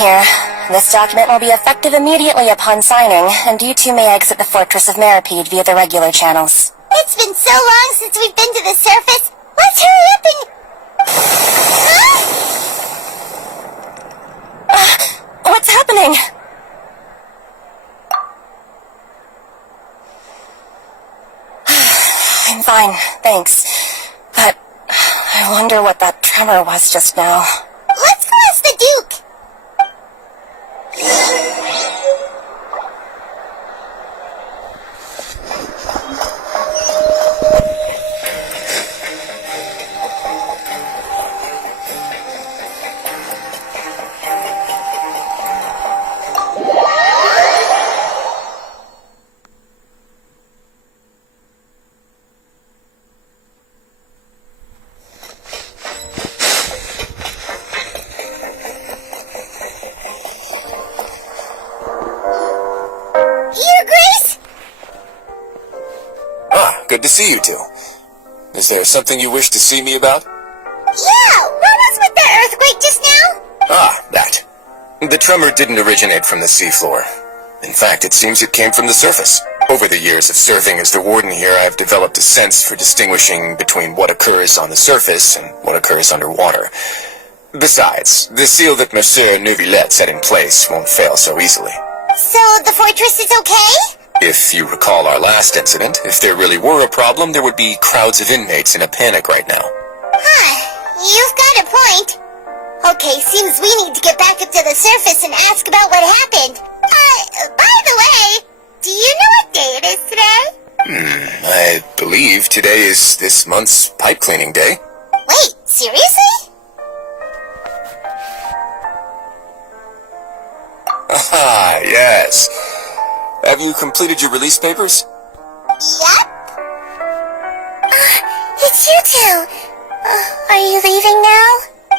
here. This document will be effective immediately upon signing, and you two may exit the Fortress of Meripede via the regular channels. It's been so long since we've been to the surface. Let's hurry up and... What's happening? I'm fine, thanks. But I wonder what that tremor was just now. Let's go ask the Duke. Good to see you two. Is there something you wish to see me about? Yeah, what was with the earthquake just now? That. The tremor didn't originate from the seafloor. In fact, it seems it came from the surface. Over the years of serving as the warden here, I've developed a sense for distinguishing between what occurs on the surface and what occurs underwater. Besides, the seal that Monsieur Neuvillette set in place won't fail so easily. So the fortress is okay? If you recall our last incident, if there really were a problem, there would be crowds of inmates in a panic right now. You've got a point. Okay, seems we need to get back up to the surface and ask about what happened. By the way, do you know what day it is today? I believe today is this month's pipe cleaning day. Wait, seriously? Yes. Have you completed your release papers? Yep. It's you two. Are you leaving now?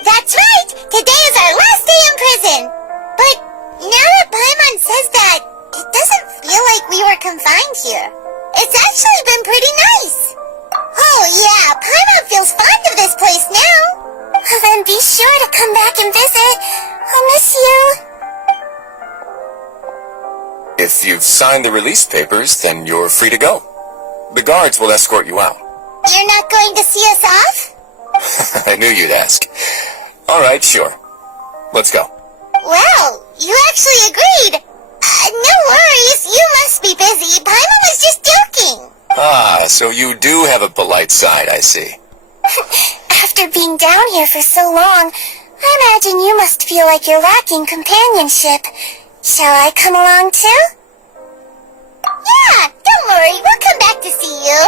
That's right! Today is our last day in prison! But now that Paimon says that, it doesn't feel like we were confined here. It's actually been pretty nice. Oh yeah, Paimon feels fond of this place now. Well then be sure to come back and visit. I'll miss you. If you've signed the release papers, then you're free to go. The guards will escort you out. You're not going to see us off? I knew you'd ask. Alright, sure. Let's go. Well, you actually agreed. No worries, you must be busy. Paimon was just joking. So you do have a polite side, I see. After being down here for so long, I imagine you must feel like you're lacking companionship. Shall I come along too? Yeah, don't worry, we'll come back to see you.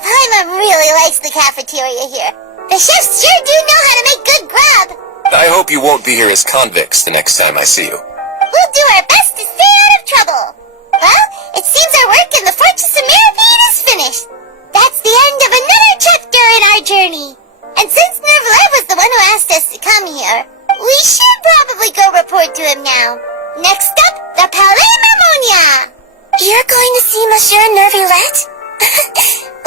Paimon really likes the cafeteria here. The chefs sure do know how to make good grub. I hope you won't be here as convicts the next time I see you. We'll do our best to stay out of trouble. Well, it seems our work in the Fortress of Meripede is finished. That's the end of another chapter in our journey. And since Neuvillette was the one who asked us to come here, we should probably go report to him now. Next up, the Palais Marmonia. You're going to see Monsieur Neuvillette?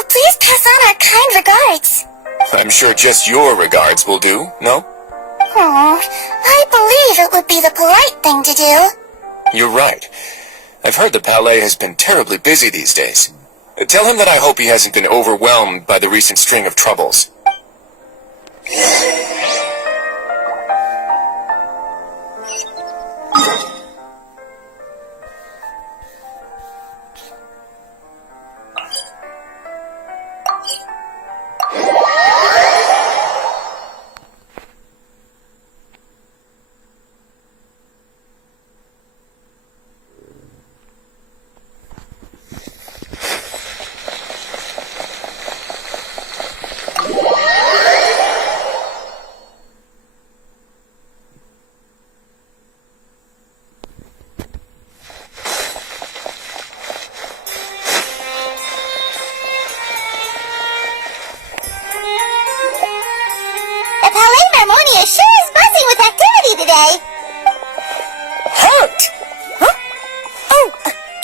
Please pass on our kind regards. I'm sure just your regards will do, no? I believe it would be the polite thing to do. You're right. I've heard the Palais has been terribly busy these days. Tell him that I hope he hasn't been overwhelmed by the recent string of troubles.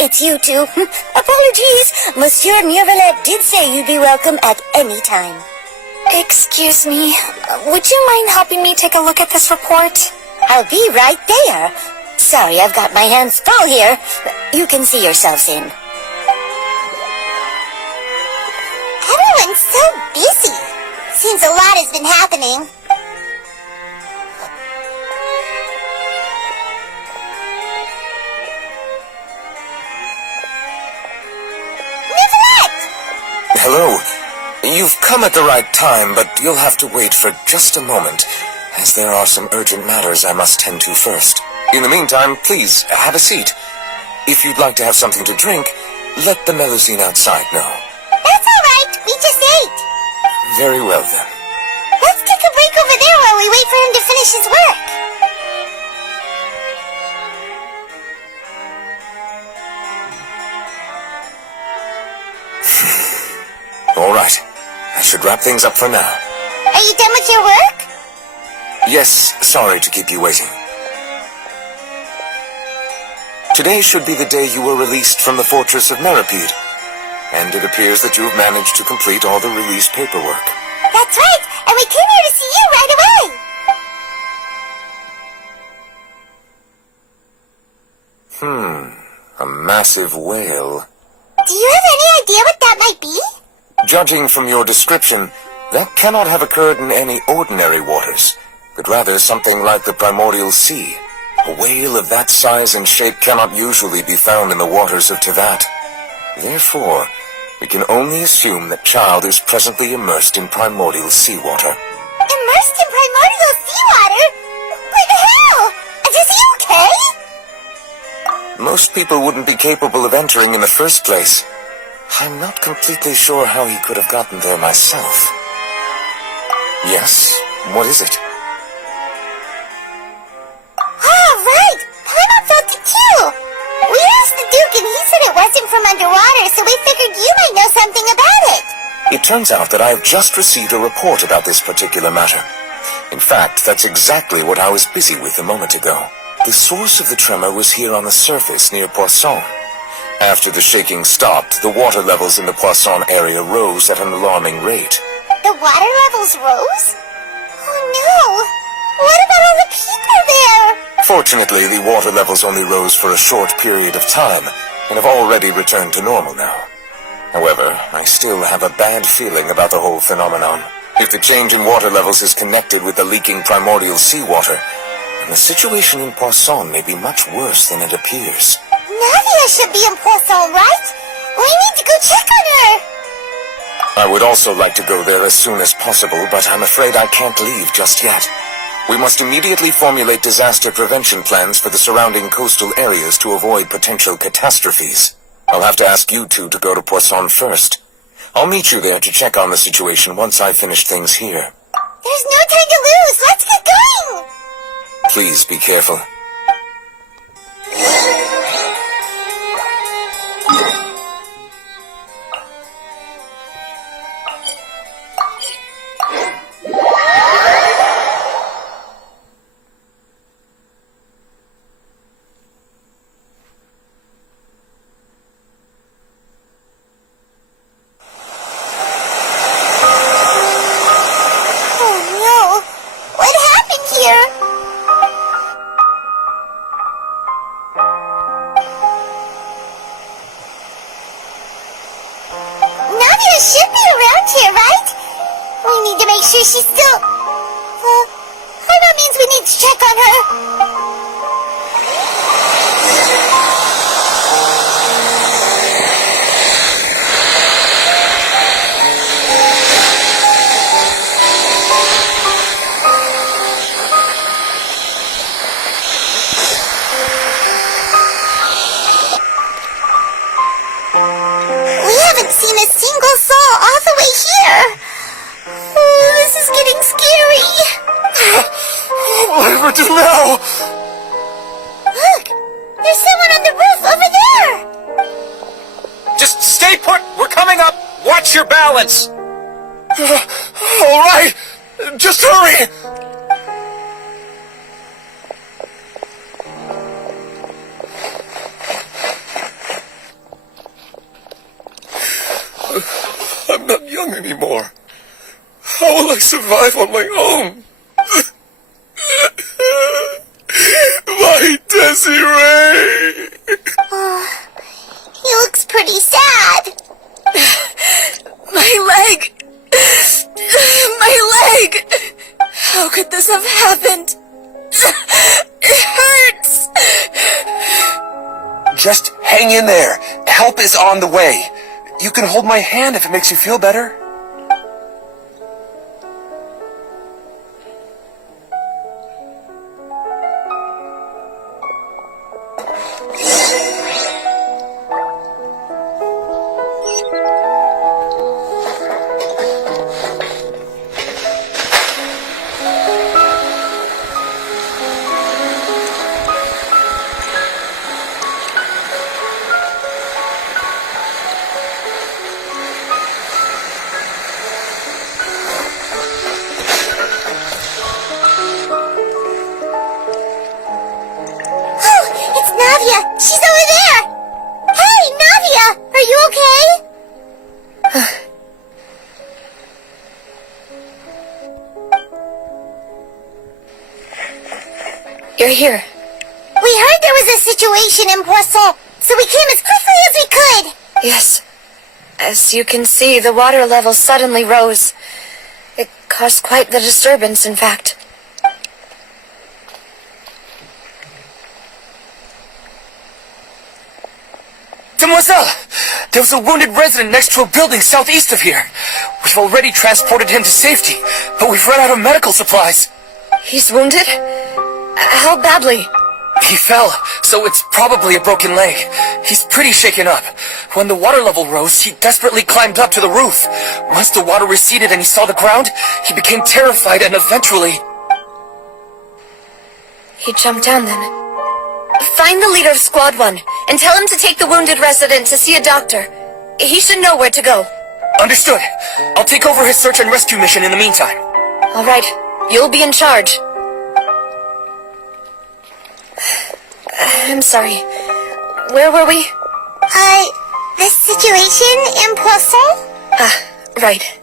It's you two. Apologies. Monsieur Neuvillette did say you'd be welcome at any time. Excuse me. Would you mind helping me take a look at this report? I'll be right there. Sorry, I've got my hands full here. You can see yourselves in. Everyone's so busy. Seems a lot has been happening. Hello. You've come at the right time, but you'll have to wait for just a moment, as there are some urgent matters I must tend to first. In the meantime, please, have a seat. If you'd like to have something to drink, let the Melusine outside know. That's all right. We just ate. Very well, then. Let's take a break over there while we wait for him to finish his work. All right. I should wrap things up for now. Are you done with your work? Yes, sorry to keep you waiting. Today should be the day you were released from the Fortress of Meripede, and it appears that you have managed to complete all the release paperwork. That's right, and we came here to see you right away. A massive whale. Do you have any idea what that might be? Judging from your description, that cannot have occurred in any ordinary waters, but rather something like the primordial sea. A whale of that size and shape cannot usually be found in the waters of Tevat. Therefore, we can only assume that Child is presently immersed in primordial seawater. Immersed in primordial seawater? What the hell? Is he okay? Most people wouldn't be capable of entering in the first place. I'm not completely sure how he could have gotten there myself. Yes, what is it? Oh, right! Paimon felt it too! We asked the Duke and he said it wasn't from underwater, so we figured you might know something about it. It turns out that I have just received a report about this particular matter. In fact, that's exactly what I was busy with a moment ago. The source of the tremor was here on the surface near Poisson. After the shaking stopped, the water levels in the Poisson area rose at an alarming rate. The water levels rose? Oh no! What about all the people there? Fortunately, the water levels only rose for a short period of time, and have already returned to normal now. However, I still have a bad feeling about the whole phenomenon. If the change in water levels is connected with the leaking primordial seawater, then the situation in Poisson may be much worse than it appears. Navia should be in Poisson, right? We need to go check on her! I would also like to go there as soon as possible, but I'm afraid I can't leave just yet. We must immediately formulate disaster prevention plans for the surrounding coastal areas to avoid potential catastrophes. I'll have to ask you two to go to Poisson first. I'll meet you there to check on the situation once I've finished things here. There's no time to lose! Let's get going! Please be careful. She's still... Well, that means we need to check on her. We haven't seen a single soul all the way here. This is getting scary. What do we do now? Look, there's someone on the roof over there. Just stay put. We're coming up. Watch your balance. All right. Just hurry. I'm not young anymore. How will I survive on my own? He looks pretty sad. My leg! My leg! How could this have happened? It hurts! Just hang in there. Help is on the way. You can hold my hand if it makes you feel better. She's over there! Hey, Navia! Are you okay? You're here. We heard there was a situation in Poisson, so we came as quickly as we could. Yes. As you can see, the water level suddenly rose. It caused quite the disturbance, in fact. Mademoiselle! There was a wounded resident next to a building southeast of here. We've already transported him to safety, but we've run out of medical supplies. He's wounded? How badly? He fell, so it's probably a broken leg. He's pretty shaken up. When the water level rose, he desperately climbed up to the roof. Once the water receded and he saw the ground, he became terrified and eventually... He jumped down then. Find the leader of Squad 1 and tell him to take the wounded resident to see a doctor. He should know where to go. Understood. I'll take over his search and rescue mission in the meantime. All right. You'll be in charge. I'm sorry. Where were we? The situation in Poisson? Right.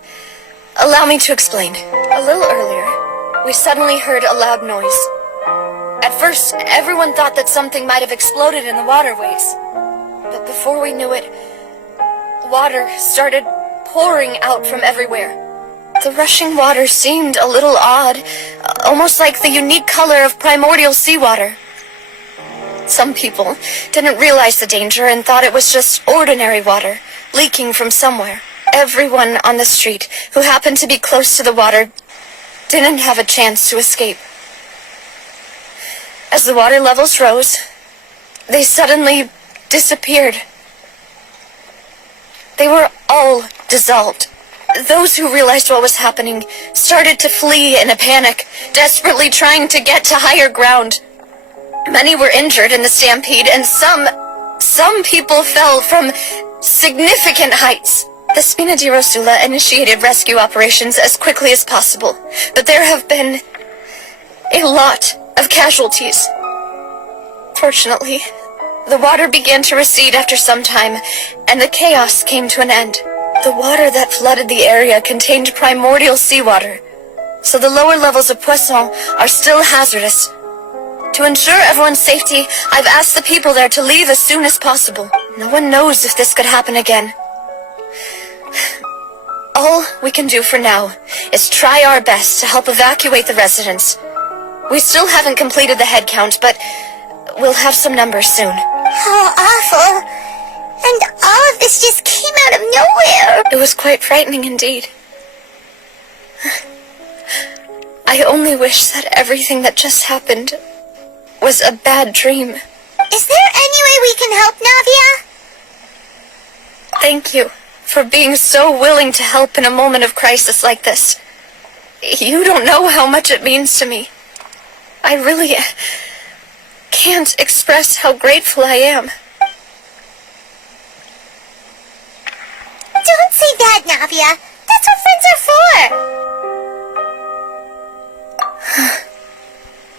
Allow me to explain. A little earlier, we suddenly heard a loud noise. At first, everyone thought that something might have exploded in the waterways. But before we knew it, water started pouring out from everywhere. The rushing water seemed a little odd, almost like the unique color of primordial seawater. Some people didn't realize the danger and thought it was just ordinary water, leaking from somewhere. Everyone on the street who happened to be close to the water didn't have a chance to escape. As the water levels rose, they suddenly disappeared. They were all dissolved. Those who realized what was happening started to flee in a panic, desperately trying to get to higher ground. Many were injured in the stampede, and some people fell from significant heights. The Spina di Rosula initiated rescue operations as quickly as possible, but there have been a lot of casualties. Fortunately, the water began to recede after some time, and the chaos came to an end. The water that flooded the area contained primordial seawater, so the lower levels of Poisson are still hazardous. To ensure everyone's safety, I've asked the people there to leave as soon as possible. No one knows if this could happen again. All we can do for now is try our best to help evacuate the residents. We still haven't completed the head count, but we'll have some numbers soon. How awful. And all of this just came out of nowhere. It was quite frightening indeed. I only wish that everything that just happened was a bad dream. Is there any way we can help, Navia? Thank you for being so willing to help in a moment of crisis like this. You don't know how much it means to me. I really can't express how grateful I am. Don't say that, Navia. That's what friends are for.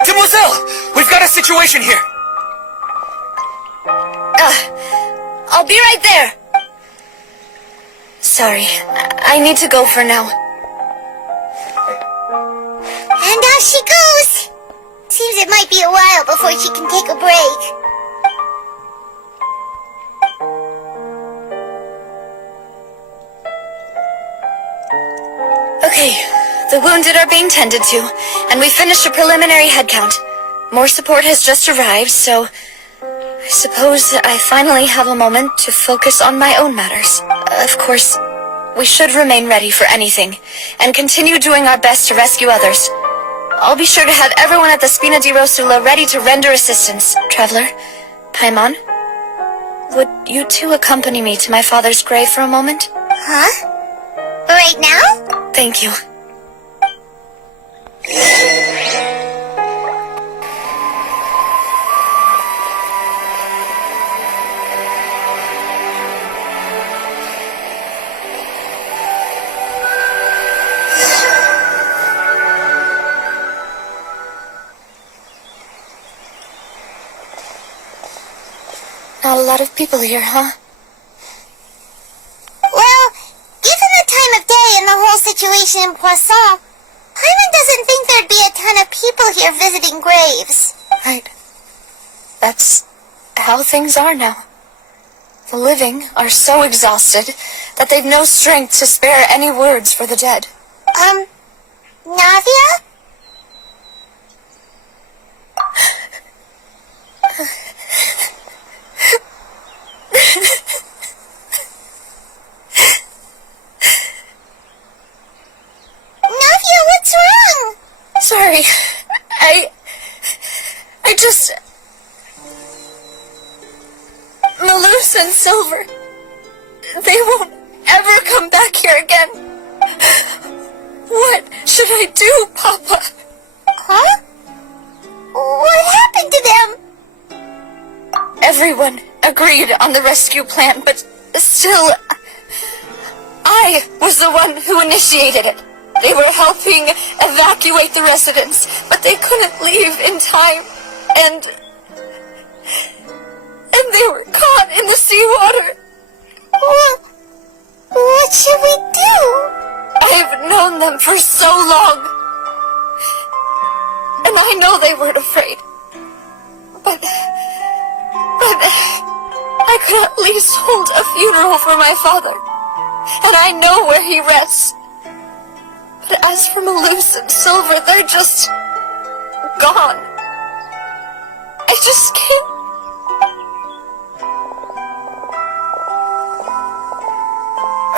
Demoiselle! We've got a situation here! I'll be right there. Sorry, I need to go for now. And off she goes. Seems it might be a while before she can take a break. Okay, the wounded are being tended to, and we finished a preliminary head count. More support has just arrived, so I suppose I finally have a moment to focus on my own matters. Of course, we should remain ready for anything, and continue doing our best to rescue others. I'll be sure to have everyone at the Spina di Rosula ready to render assistance. Traveler, Paimon, would you two accompany me to my father's grave for a moment? Huh? Right now? Thank you. Not a lot of people here, huh? Well, given the time of day and the whole situation in Poisson, Paimon doesn't think there'd be a ton of people here visiting graves. Right. That's how things are now. The living are so exhausted that they've no strength to spare any words for the dead. Navia? Navia, what's wrong? Sorry. I just... Malus and Silver, they won't ever come back here again. What should I do, Papa? Huh? What happened to them? Everyone agreed on the rescue plan, but still, I was the one who initiated it. They were helping evacuate the residents, but they couldn't leave in time, and they were caught in the seawater. What should we do? I've known them for so long, and I know they weren't afraid. But I could at least hold a funeral for my father, and I know where he rests. But as for Malus and Silver, they're just gone. I just can't.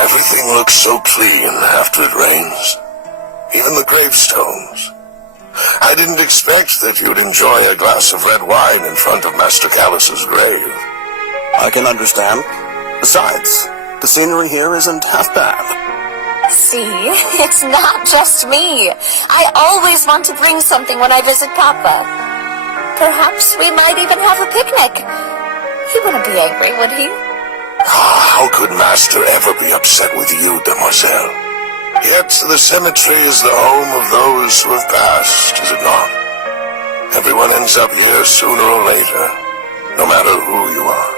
Everything looks so clean after it rains. Even the gravestones. I didn't expect that you'd enjoy a glass of red wine in front of Master Callus's grave. I can understand. Besides, the scenery here isn't half bad. See, it's not just me. I always want to bring something when I visit Papa. Perhaps we might even have a picnic. He wouldn't be angry, would he? How could Master ever be upset with you, demoiselle? Yet the cemetery is the home of those who have passed, is it not? Everyone ends up here sooner or later, no matter who you are.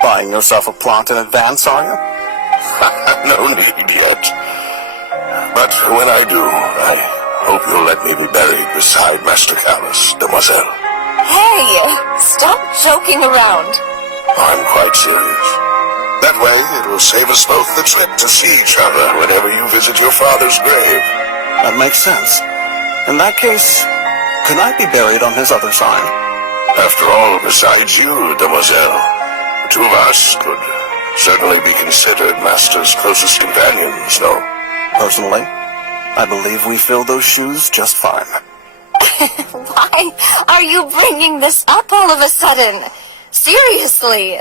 Buying yourself a plot in advance, are you? No need yet. But when I do, I hope you'll let me be buried beside Master Callus, demoiselle. Hey, stop joking around. I'm quite serious. That way, it will save us both the trip to see each other whenever you visit your father's grave. That makes sense. In that case, can I be buried on his other side? After all, besides you, demoiselle, the two of us could certainly be considered Master's closest companions, no? Personally, I believe we fill those shoes just fine. Why are you bringing this up all of a sudden? Seriously.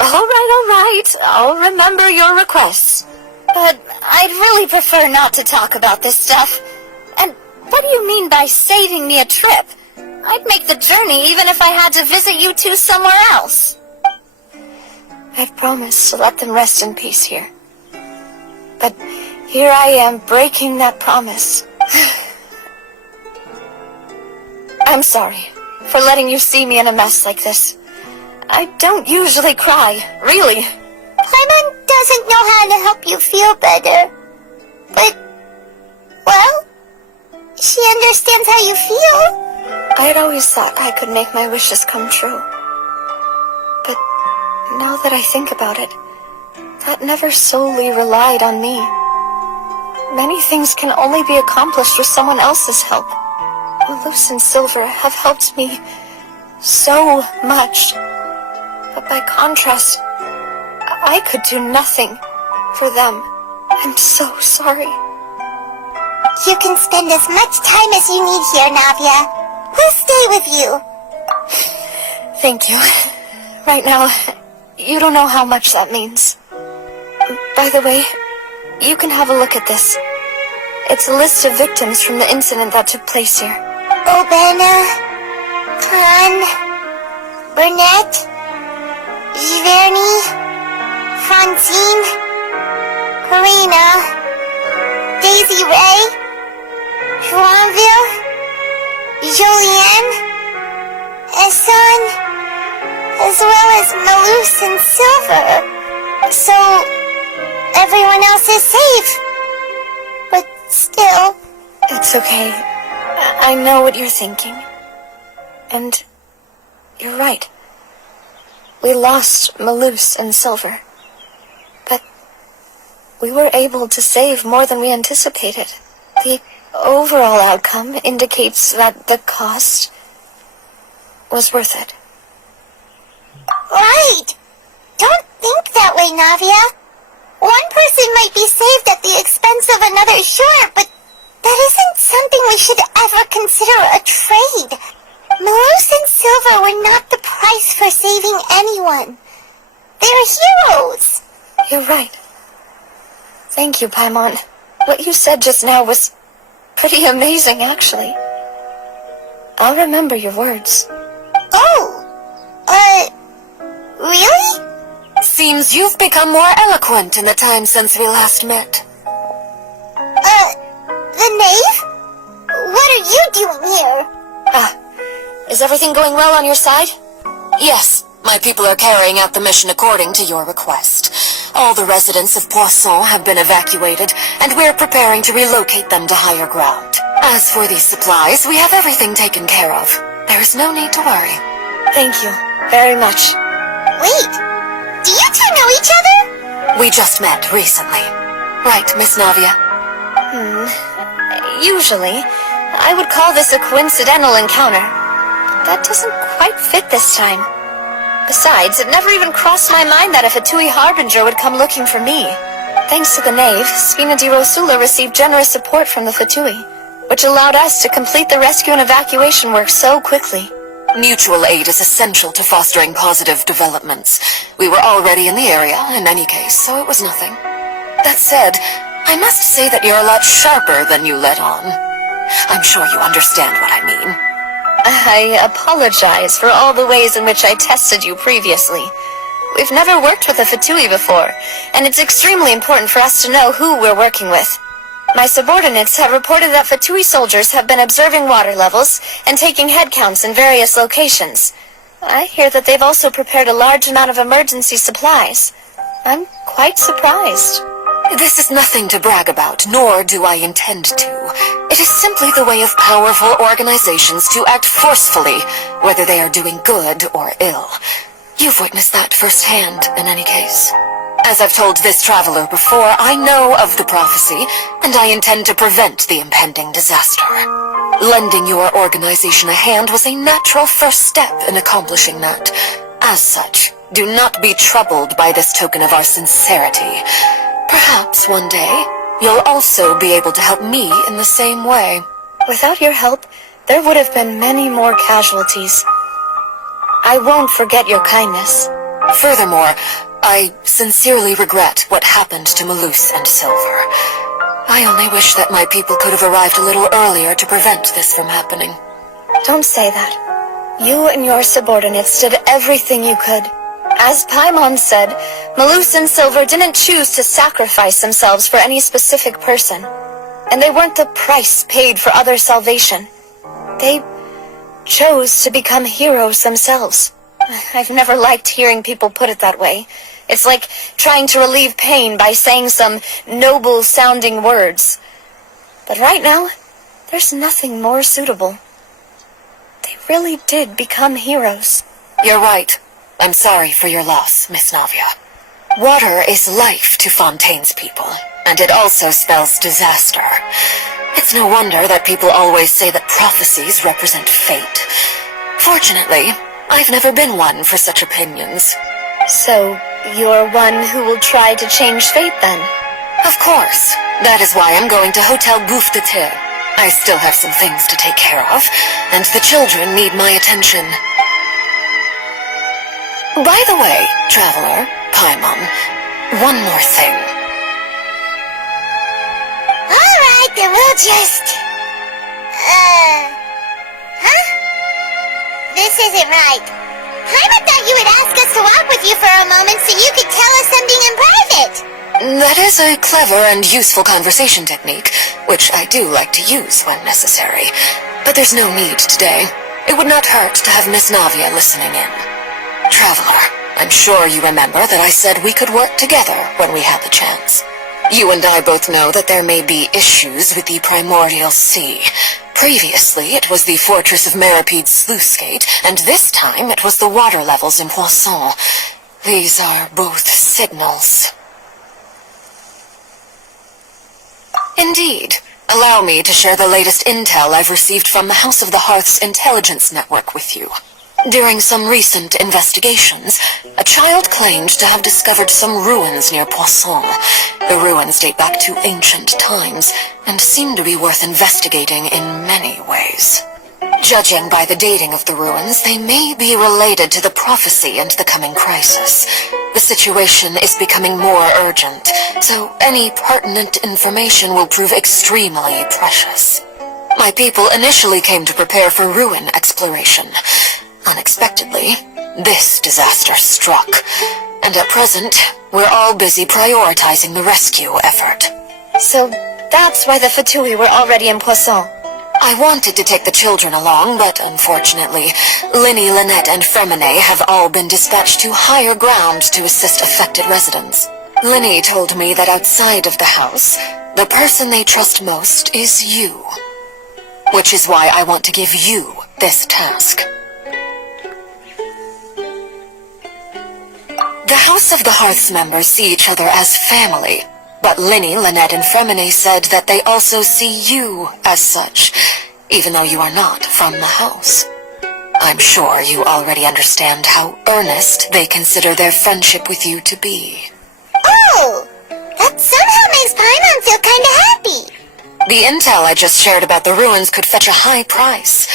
All right. I'll remember your requests. But I'd really prefer not to talk about this stuff. And what do you mean by saving me a trip? I'd make the journey even if I had to visit you two somewhere else. I've promised to let them rest in peace here. But here I am breaking that promise. I'm sorry for letting you see me in a mess like this. I don't usually cry, really. Paimon doesn't know how to help you feel better. But, well, she understands how you feel. I had always thought I could make my wishes come true. But now that I think about it, that never solely relied on me. Many things can only be accomplished with someone else's help. Malus and Silver have helped me so much. But by contrast, I could do nothing for them. I'm so sorry. You can spend as much time as you need here, Navia. We'll stay with you. Thank you. Right now, you don't know how much that means. By the way, you can have a look at this. It's a list of victims from the incident that took place here. Obena, Khan, Burnett, Giverny, Francine, Karina, Daisy Ray, Joinville, Julianne, Esson, as well as Malus and Silver. So, everyone else is safe. But still... It's okay. I know what you're thinking. And you're right. We lost Malus and Silver. But we were able to save more than we anticipated. The overall outcome indicates that the cost was worth it. Right! Don't think that way, Navia. One person might be saved at the expense of another, sure, but that isn't something we should ever consider a trade. Malus and Silver were not the price for saving anyone. They're heroes. You're right. Thank you, Paimon. What you said just now was pretty amazing, actually. I'll remember your words. Oh, really? Seems you've become more eloquent in the time since we last met. The knave? What are you doing here? Is everything going well on your side? Yes, my people are carrying out the mission according to your request. All the residents of Poisson have been evacuated, and we're preparing to relocate them to higher ground. As for these supplies, we have everything taken care of. There is no need to worry. Thank you very much. Wait, do you two know each other? We just met recently. Right, Miss Navia? Usually, I would call this a coincidental encounter. That doesn't quite fit this time. Besides, it never even crossed my mind that a Fatui Harbinger would come looking for me. Thanks to the knave, Spina di Rosula received generous support from the Fatui, which allowed us to complete the rescue and evacuation work so quickly. Mutual aid is essential to fostering positive developments. We were already in the area, in any case, so it was nothing. That said, I must say that you're a lot sharper than you let on. I'm sure you understand what I mean. I apologize for all the ways in which I tested you previously. We've never worked with a Fatui before, and it's extremely important for us to know who we're working with. My subordinates have reported that Fatui soldiers have been observing water levels and taking head counts in various locations. I hear that they've also prepared a large amount of emergency supplies. I'm quite surprised. This is nothing to brag about, nor do I intend to. It is simply the way of powerful organizations to act forcefully, whether they are doing good or ill. You've witnessed that firsthand, in any case. As I've told this traveler before, I know of the prophecy, and I intend to prevent the impending disaster. Lending your organization a hand was a natural first step in accomplishing that. As such, do not be troubled by this token of our sincerity. Perhaps one day, you'll also be able to help me in the same way. Without your help, there would have been many more casualties. I won't forget your kindness. Furthermore, I sincerely regret what happened to Malus and Silver. I only wish that my people could have arrived a little earlier to prevent this from happening. Don't say that. You and your subordinates did everything you could. As Paimon said, Malus and Silver didn't choose to sacrifice themselves for any specific person, and they weren't the price paid for other salvation. They chose to become heroes themselves. I've never liked hearing people put it that way. It's like trying to relieve pain by saying some noble-sounding words. But right now, there's nothing more suitable. They really did become heroes. You're right. I'm sorry for your loss, Miss Navia. Water is life to Fontaine's people. and it also spells disaster. It's no wonder that people always say that prophecies represent fate. Fortunately, I've never been one for such opinions. So, you're one who will try to change fate then? Of course. That is why I'm going to Hotel Bouffe de Terre. I still have some things to take care of, and the children need my attention. By the way, Traveler, Paimon, one more thing. Alright, then we'll just... Huh? This isn't right. Paimon thought you would ask us to walk with you for a moment so you could tell us something in private. That is a clever and useful conversation technique, which I do like to use when necessary. But there's no need today. It would not hurt to have Miss Navia listening in. Traveler, I'm sure you remember that I said we could work together when we had the chance. You and I both know that there may be issues with the Primordial Sea. Previously, it was the Fortress of Meripede's sluice gate, and this time it was the water levels in Poisson. These are both signals. Indeed. Allow me to share the latest intel I've received from the House of the Hearth's intelligence network with you. During some recent investigations, a child claimed to have discovered some ruins near Poisson. The ruins date back to ancient times, and seem to be worth investigating in many ways. Judging by the dating of the ruins, they may be related to the prophecy and the coming crisis. The situation is becoming more urgent, so any pertinent information will prove extremely precious. My people initially came to prepare for ruin exploration. Unexpectedly, this disaster struck, and at present, we're all busy prioritizing the rescue effort. So, that's why the Fatui were already in Poisson. I wanted to take the children along, but unfortunately, Linny, Lynette, and Fremine have all been dispatched to higher ground to assist affected residents. Linny told me that outside of the house, the person they trust most is you. Which is why I want to give you this task. The House of the Hearth's members see each other as family, but Linny, Lynette, and Fremine said that they also see you as such, even though you are not from the house. I'm sure you already understand how earnest they consider their friendship with you to be. Oh! That somehow makes Paimon feel kinda happy. The intel I just shared about the ruins could fetch a high price.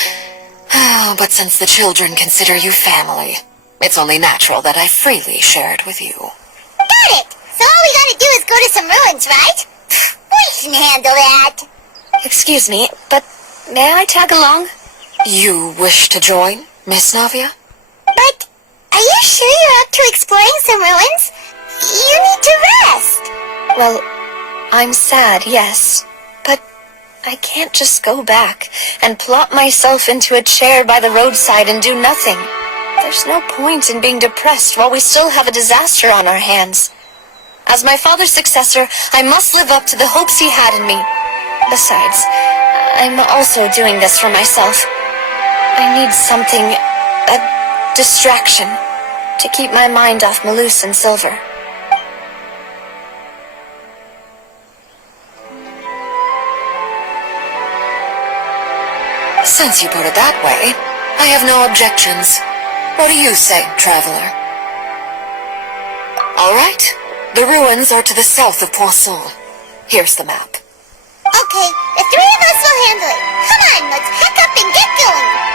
But since the children consider you family, it's only natural that I freely share it with you. Got it! So all we gotta do is go to some ruins, right? We can handle that. Excuse me, but may I tag along? You wish to join, Miss Navia? But are you sure you're up to exploring some ruins? You need to rest. Well, I'm sad, yes. But I can't just go back and plop myself into a chair by the roadside and do nothing. There's no point in being depressed while we still have a disaster on our hands. As my father's successor, I must live up to the hopes he had in me. Besides, I'm also doing this for myself. I need something, a distraction, to keep my mind off Malus and Silver. Since you put it that way, I have no objections. What do you say, Traveler? All right. The ruins are to the south of Poisson. Here's the map. Okay, the three of us will handle it. Come on, let's pack up and get going.